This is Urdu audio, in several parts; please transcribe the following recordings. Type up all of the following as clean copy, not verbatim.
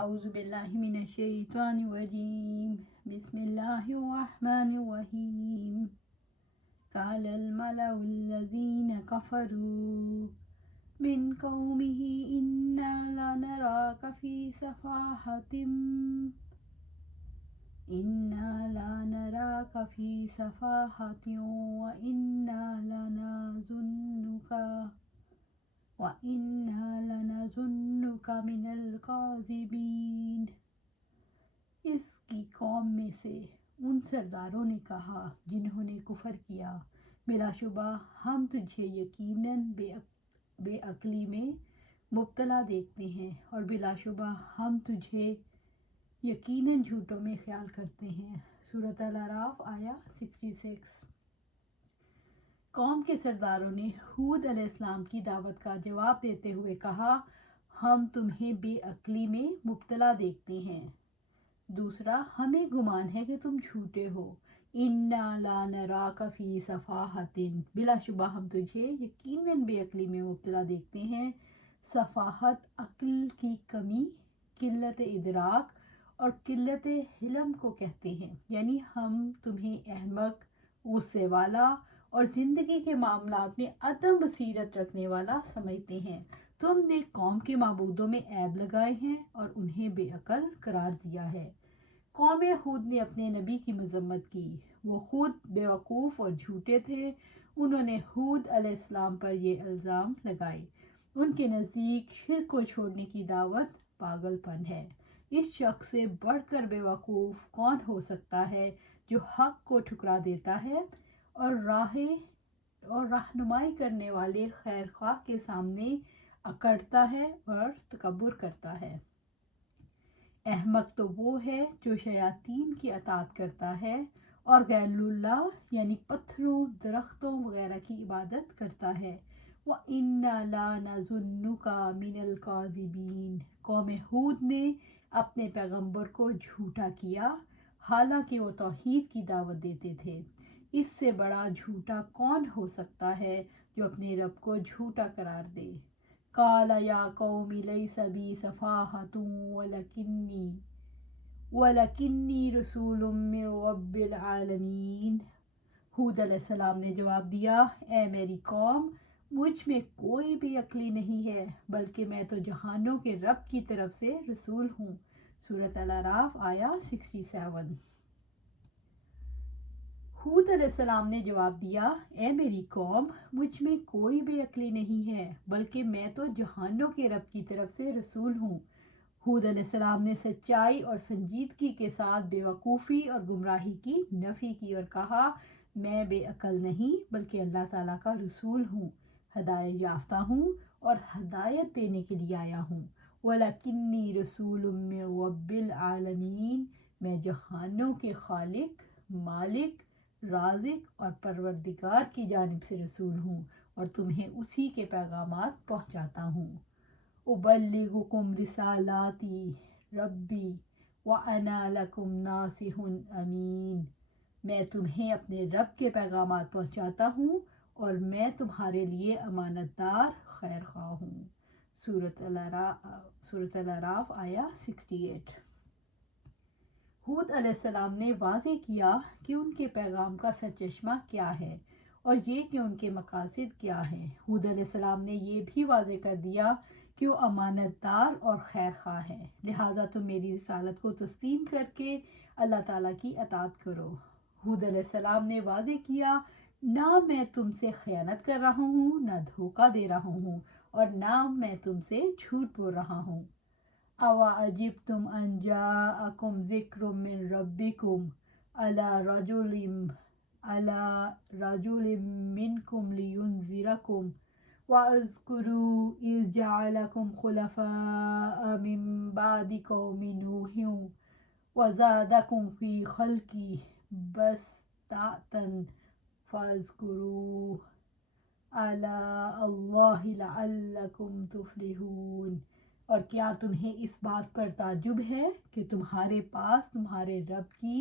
اعوذ باللہ من الشیطان الرجیم بسم اللہ الرحمن الرحیم قال الملأ الذین کفروا من قومه انا لنراک فی صفاحة وَإِنَّا لَنَظُنُّكَ مِنَ الْكَاذِبِينَ۔ اس کی قوم میں سے ان سرداروں نے کہا جنہوں نے کفر کیا، بلا شبہ ہم تجھے یقیناً بے عقلی میں مبتلا دیکھتے ہیں، اور بلا شبہ ہم تجھے یقیناً جھوٹوں میں خیال کرتے ہیں۔ سورۃ الاعراف آیا 66۔ قوم کے سرداروں نے ہود علیہ السلام کی دعوت کا جواب دیتے ہوئے کہا، ہم تمہیں بے عقلی میں مبتلا دیکھتے ہیں۔ دوسرا، ہمیں گمان ہے کہ تم جھوٹے ہو۔ اِنَّا لَا نَرَاكَ فِي صَفَاحَةٍ، بلا شبہ ہم تجھے یقیناً بے عقلی میں مبتلا دیکھتے ہیں۔ صفاحت عقل کی کمی، قلت ادراک اور قلت حلم کو کہتے ہیں، یعنی ہم تمہیں احمق، غصے والا اور زندگی کے معاملات میں عدم بصیرت رکھنے والا سمجھتے ہیں۔ تم نے قوم کے معبودوں میں عیب لگائے ہیں اور انہیں بے عقل قرار دیا ہے۔ قوم ہود نے اپنے نبی کی مذمت کی، وہ خود بیوقوف اور جھوٹے تھے۔ انہوں نے ہود علیہ السلام پر یہ الزام لگائے، ان کے نزدیک شرک کو چھوڑنے کی دعوت پاگل پن ہے۔ اس شخص سے بڑھ کر بیوقوف کون ہو سکتا ہے جو حق کو ٹھکرا دیتا ہے اور رہنمائی کرنے والے خیر خواہ کے سامنے اکڑتا ہے اور تکبر کرتا ہے۔ احمق تو وہ ہے جو شیاطین کی اطاعت کرتا ہے اور غیر اللہ یعنی پتھروں، درختوں وغیرہ کی عبادت کرتا ہے۔ وَإِنَّا لَنَظُنُّكَ مِنَ الْكَاذِبِينَ۔ قوم ہود نے اپنے پیغمبر کو جھوٹا کیا، حالانکہ وہ توحید کی دعوت دیتے تھے۔ اس سے بڑا جھوٹا کون ہو سکتا ہے جو اپنے رب کو جھوٹا قرار دے۔ قال یا قوم لیس بی صفاحۃ ولکنی رسول من رب العالمین۔ ہود علیہ السلام نے جواب دیا، اے میری قوم، مجھ میں کوئی بے عقلی نہیں ہے، بلکہ میں تو جہانوں کے رب کی طرف سے رسول ہوں۔ سورۃ الاعراف آیا 67۔ ہود علیہ السلام نے جواب دیا، اے میری قوم، مجھ میں کوئی بے عقلی نہیں ہے، بلکہ میں تو جہانوں کے رب کی طرف سے رسول ہوں۔ ہود علیہ السلام نے سچائی اور سنجیدگی کے ساتھ بے وقوفی اور گمراہی کی نفی کی اور کہا، میں بے عقل نہیں بلکہ اللہ تعالیٰ کا رسول ہوں، ہدایت یافتہ ہوں اور ہدایت دینے کے لیے آیا ہوں۔ وَلَكِنِّي رَسُولٌ مِّن رَبِّ الْعَالَمِينَ، میں جہانوں کے خالق، مالک، رازق اور پروردگار کی جانب سے رسول ہوں اور تمہیں اسی کے پیغامات پہنچاتا ہوں۔ أُبَلِّغُكُمْ رِسَالَاتِ رَبِّي وَأَنَا لَكُمْ نَاصِحٌ أَمِينٌ، میں تمہیں اپنے رب کے پیغامات پہنچاتا ہوں اور میں تمہارے لیے امانت دار خیر خواہ ہوں۔ سورۃ الاعراف آیا 68۔ ہود علیہ السلام نے واضح کیا کہ ان کے پیغام کا سرچشمہ کیا ہے اور یہ کہ ان کے مقاصد کیا ہیں۔ ہود علیہ السلام نے یہ بھی واضح کر دیا کہ وہ امانت دار اور خیر خواہ ہیں، لہٰذا تم میری رسالت کو تسلیم کر کے اللہ تعالیٰ کی اطاعت کرو۔ ہود علیہ السلام نے واضح کیا، نہ میں تم سے خیانت کر رہا ہوں، نہ دھوکہ دے رہا ہوں اور نہ میں تم سے جھوٹ بول رہا ہوں۔ أَوَعَجِبْتُمْ أَنْ جَاءَكُمْ ذِكْرٌ مِّن رَبِّكُمْ عَلَى رَجُلٍ مِّنْكُمْ لِيُنذِرَكُمْ وَاذْكُرُوا إِذْ جَعَلَكُمْ خُلَفَاءَ مِن بَعْدِ قَوْمِ نُوحٍ وَزَادَكُمْ فِي الْخَلْقِ بَسْطَةً فَاذْكُرُوا آلاء اللَّهِ لَعَلَّكُمْ تُفْلِحُونَ۔ اور کیا تمہیں اس بات پر تعجب ہے کہ تمہارے پاس تمہارے رب کی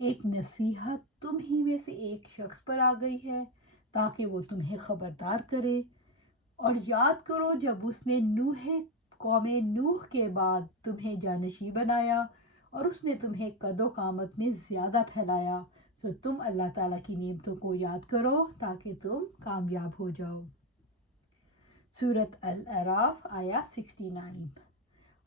ایک نصیحت تم ہی میں سے ایک شخص پر آ گئی ہے تاکہ وہ تمہیں خبردار کرے؟ اور یاد کرو جب اس نے نوح قوم نوح کے بعد تمہیں جانشین بنایا اور اس نے تمہیں قد و قامت میں زیادہ پھیلایا، تو تم اللہ تعالیٰ کی نعمتوں کو یاد کرو تاکہ تم کامیاب ہو جاؤ۔ سورۃ الاعراف آیا 69۔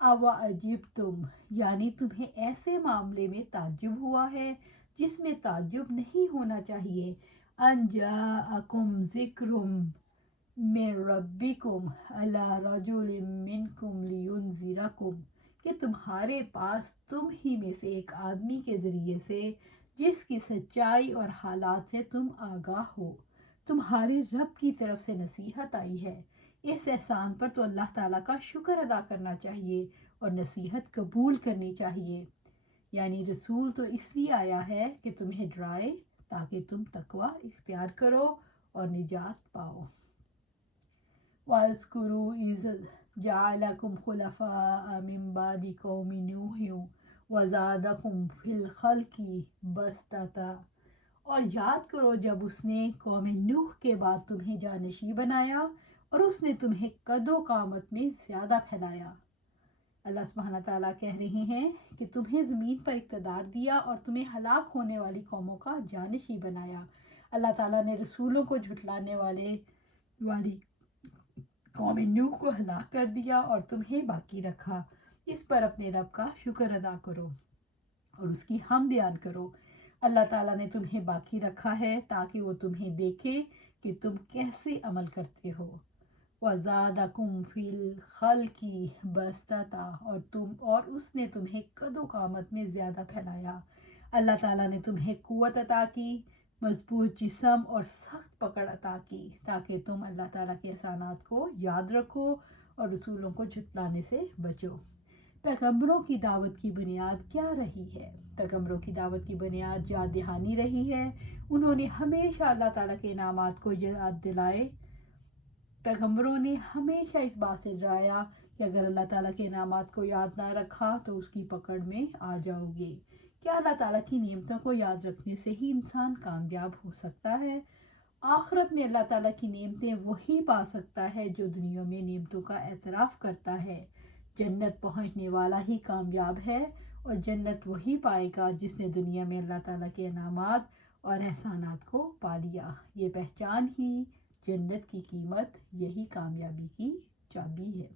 اوعجبتم یعنی تمہیں ایسے معاملے میں تعجب ہوا ہے جس میں تعجب نہیں ہونا چاہیے، ان جاءکم ذکر من ربکم علی رجل منکم لینذرکم، کہ تمہارے پاس تم ہی میں سے ایک آدمی کے ذریعے سے جس کی سچائی اور حالات سے تم آگاہ ہو، تمہارے رب کی طرف سے نصیحت آئی ہے۔ اس احسان پر تو اللہ تعالیٰ کا شکر ادا کرنا چاہیے اور نصیحت قبول کرنی چاہیے۔ یعنی رسول تو اس لیے آیا ہے کہ تمہیں ڈرائے تاکہ تم تقوی اختیار کرو اور نجات پاؤ۔ وَاذْكُرُوا إِذْ جَعَلَكُمْ خُلَفَاءَ مِنْ بَعْدِ قَوْمِ نُوحٍ وَزَادَكُمْ فِي الْخَلْقِ بَسْطَةً، اور یاد کرو جب اس نے قوم نوح کے بعد تمہیں جانشین بنایا اور اس نے تمہیں قد و قامت میں زیادہ پھیلایا۔ اللہ سبحانہ تعالیٰ کہہ رہے ہیں کہ تمہیں زمین پر اقتدار دیا اور تمہیں ہلاک ہونے والی قوموں کا جانشین بنایا۔ اللہ تعالیٰ نے رسولوں کو جھٹلانے والی قوم نوح کو ہلاک کر دیا اور تمہیں باقی رکھا۔ اس پر اپنے رب کا شکر ادا کرو اور اس کی حمد بیان کرو۔ اللہ تعالیٰ نے تمہیں باقی رکھا ہے تاکہ وہ تمہیں دیکھے کہ تم کیسے عمل کرتے ہو۔ وَزَادَكُمْ فِي الْخَلْقِ بَسْطَةً، اور اس نے تمہیں قد و قامت میں زیادہ پھیلایا۔ اللہ تعالیٰ نے تمہیں قوت عطا کی، مضبوط جسم اور سخت پکڑ عطا کی تاکہ تم اللہ تعالیٰ کے احسانات کو یاد رکھو اور رسولوں کو جھٹلانے سے بچو۔ پیغمبروں کی دعوت کی بنیاد کیا رہی ہے؟ پیغمبروں کی دعوت کی بنیاد یاد دہانی رہی ہے۔ انہوں نے ہمیشہ اللہ تعالیٰ کے انعامات کو یاد دلائے۔ پیغمبروں نے ہمیشہ اس بات سے ڈرایا کہ اگر اللہ تعالیٰ کے انعامات کو یاد نہ رکھا تو اس کی پکڑ میں آ جاؤ گے۔ کیا اللہ تعالیٰ کی نعمتوں کو یاد رکھنے سے ہی انسان کامیاب ہو سکتا ہے؟ آخرت میں اللہ تعالیٰ کی نعمتیں وہی پا سکتا ہے جو دنیا میں نعمتوں کا اعتراف کرتا ہے۔ جنت پہنچنے والا ہی کامیاب ہے، اور جنت وہی پائے گا جس نے دنیا میں اللہ تعالیٰ کے انعامات اور احسانات کو پا لیا۔ یہ پہچان ہی جنت کی قیمت، یہی کامیابی کی چابی ہے۔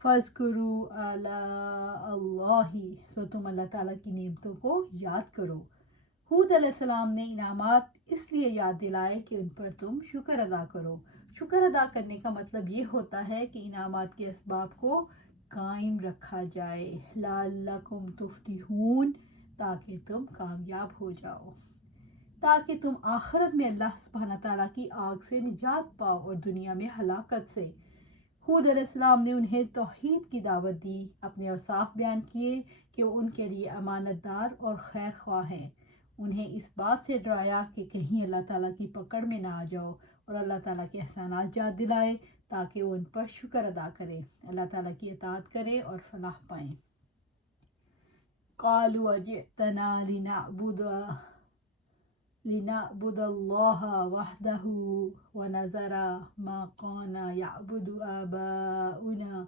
فَاذْكُرُوا آلَاءَ اللَّهِ، سو تم اللہ تعالیٰ کی نعمتوں کو یاد کرو۔ ہود علیہ السلام نے انعامات اس لیے یاد دلائے کہ ان پر تم شکر ادا کرو۔ شکر ادا کرنے کا مطلب یہ ہوتا ہے کہ انعامات کے اسباب کو قائم رکھا جائے، لَعَلَّكُمْ تُفْلِحُونَ، تاکہ تم کامیاب ہو جاؤ، تاکہ تم آخرت میں اللہ سبحانہ تعالیٰ کی آگ سے نجات پاؤ اور دنیا میں ہلاکت سے۔ ہود علیہ السلام نے انہیں توحید کی دعوت دی، اپنے اوصاف بیان کیے کہ وہ ان کے لیے امانت دار اور خیر خواہ ہیں، انہیں اس بات سے ڈرایا کہ کہیں اللہ تعالیٰ کی پکڑ میں نہ آ جاؤ، اور اللہ تعالیٰ کے احسانات یاد دلائے تاکہ وہ ان پر شکر ادا کریں، اللہ تعالیٰ کی اطاعت کریں اور فلاح پائیں۔ قالوا اجئتنا لنعبد الله وحده ونذر ما كان يعبد آباؤنا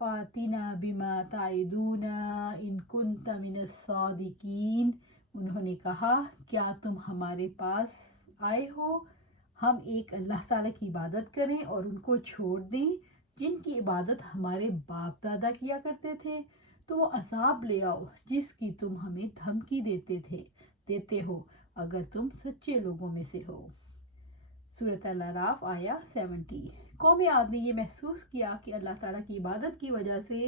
فاتنا بما تعدنا إن كنت من الصادقين۔ انہوں نے کہا، کیا تم ہمارے پاس آئے ہو ہم ایک اللہ تعالیٰ کی عبادت کریں اور ان کو چھوڑ دیں جن کی عبادت ہمارے باپ دادا کیا کرتے تھے؟ تو وہ عذاب لے آؤ جس کی تم ہمیں دھمکی دیتے ہو اگر تم سچے لوگوں میں سے ہو۔ سورۃ الاعراف آیا 70۔ قوم عاد نے یہ محسوس کیا کہ اللہ تعالیٰ کی عبادت کی وجہ سے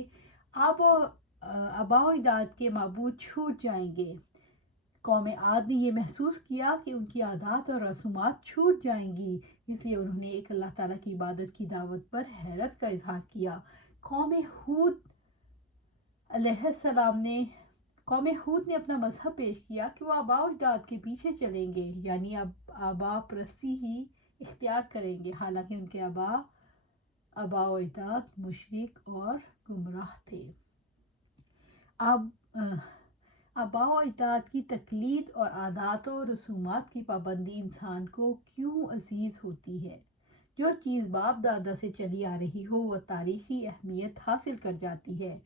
آباء و اجداد کے معبود چھوٹ جائیں گے۔ قوم عاد نے یہ محسوس کیا کہ ان کی عادات اور رسومات چھوٹ جائیں گی، اس لیے انہوں نے ایک اللہ تعالیٰ کی عبادت کی دعوت پر حیرت کا اظہار کیا۔ قوم ہود نے اپنا مذہب پیش کیا کہ وہ آباء و اجداد کے پیچھے چلیں گے، یعنی آباء پرستی ہی اختیار کریں گے، حالانکہ ان کے آباء و اجداد مشرک اور گمراہ تھے۔ آباء و اجداد کی تقلید اور عادات و رسومات کی پابندی انسان کو کیوں عزیز ہوتی ہے؟ جو چیز باپ دادا سے چلی آ رہی ہو وہ تاریخی اہمیت حاصل کر جاتی ہے۔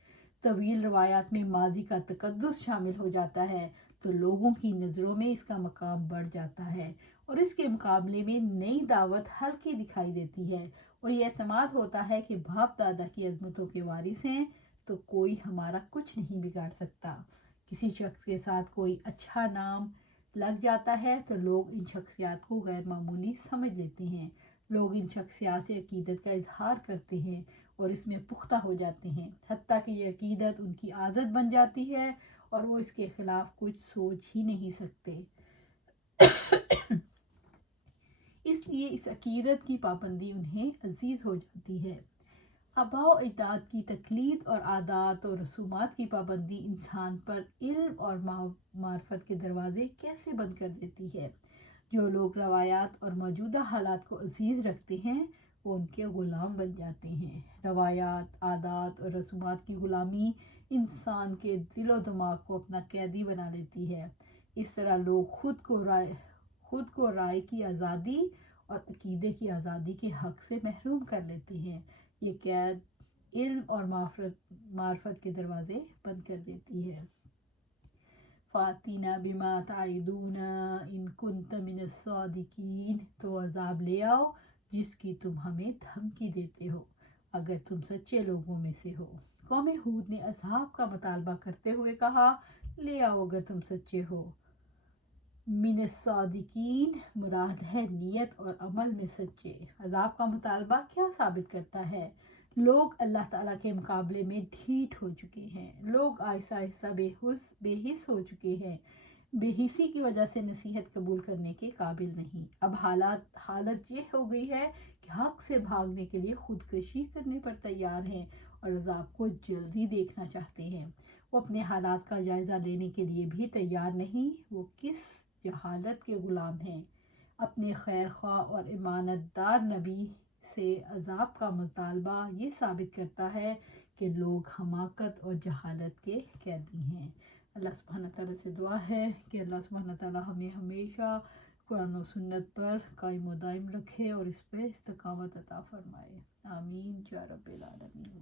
طویل روایات میں ماضی کا تقدس شامل ہو جاتا ہے تو لوگوں کی نظروں میں اس کا مقام بڑھ جاتا ہے اور اس کے مقابلے میں نئی دعوت ہلکی دکھائی دیتی ہے، اور یہ اعتماد ہوتا ہے کہ باپ دادا کی عظمتوں کے وارث ہیں تو کوئی ہمارا کچھ نہیں بگاڑ سکتا۔ کسی شخص کے ساتھ کوئی اچھا نام لگ جاتا ہے تو لوگ ان شخصیات کو غیر معمولی سمجھ لیتے ہیں۔ لوگ ان شخصیات سے عقیدت کا اظہار کرتے ہیں اور اس میں پختہ ہو جاتے ہیں، حتیٰ کہ یہ عقیدت ان کی عادت بن جاتی ہے اور وہ اس کے خلاف کچھ سوچ ہی نہیں سکتے۔ اس لیے اس عقیدت کی پابندی انہیں عزیز ہو جاتی ہے۔ آباء و اجداد کی تقلید اور عادات و رسومات کی پابندی انسان پر علم اور معرفت کے دروازے کیسے بند کر دیتی ہے۔ جو لوگ روایات اور موجودہ حالات کو عزیز رکھتے ہیں وہ ان کے غلام بن جاتے ہیں۔ روایات، عادات اور رسومات کی غلامی انسان کے دل و دماغ کو اپنا قیدی بنا لیتی ہے۔ اس طرح لوگ خود کو رائے کی آزادی اور عقیدے کی آزادی کے حق سے محروم کر لیتے ہیں۔ یہ قید علم اور معرفت کے دروازے بند کر دیتی ہے۔ فَأْتِنَا بِمَا تَعِدُونَ إِن كُنتَ مِنَ الصَّادِقِينَ، تو عذاب لے آؤ جس کی تم ہمیں دھمکی دیتے ہو اگر تم سچے لوگوں میں سے ہو۔ قوم ہود نے عذاب کا مطالبہ کرتے ہوئے کہا، لے آؤ اگر تم سچے ہو۔ من الصادقین مراد ہے نیت اور عمل میں سچے۔ عذاب کا مطالبہ کیا ثابت کرتا ہے؟ لوگ اللہ تعالیٰ کے مقابلے میں ڈھیٹ ہو چکے ہیں۔ لوگ آہستہ آہستہ بے حس ہو چکے ہیں، بے حسی کی وجہ سے نصیحت قبول کرنے کے قابل نہیں۔ اب حالت یہ ہو گئی ہے کہ حق سے بھاگنے کے لیے خودکشی کرنے پر تیار ہیں اور عذاب کو جلدی دیکھنا چاہتے ہیں۔ وہ اپنے حالات کا جائزہ لینے کے لیے بھی تیار نہیں۔ وہ کس جہالت کے غلام ہیں۔ اپنے خیر خواہ اور امانت دار نبی سے عذاب کا مطالبہ یہ ثابت کرتا ہے کہ لوگ حماقت اور جہالت کے قیدی ہیں۔ اللہ سبحانہ تعالیٰ سے دعا ہے کہ اللہ سبحانہ تعالیٰ ہمیں ہمیشہ قرآن و سنت پر قائم و دائم رکھے اور اس پہ استقامت عطا فرمائے۔ آمین یا رب العالمین۔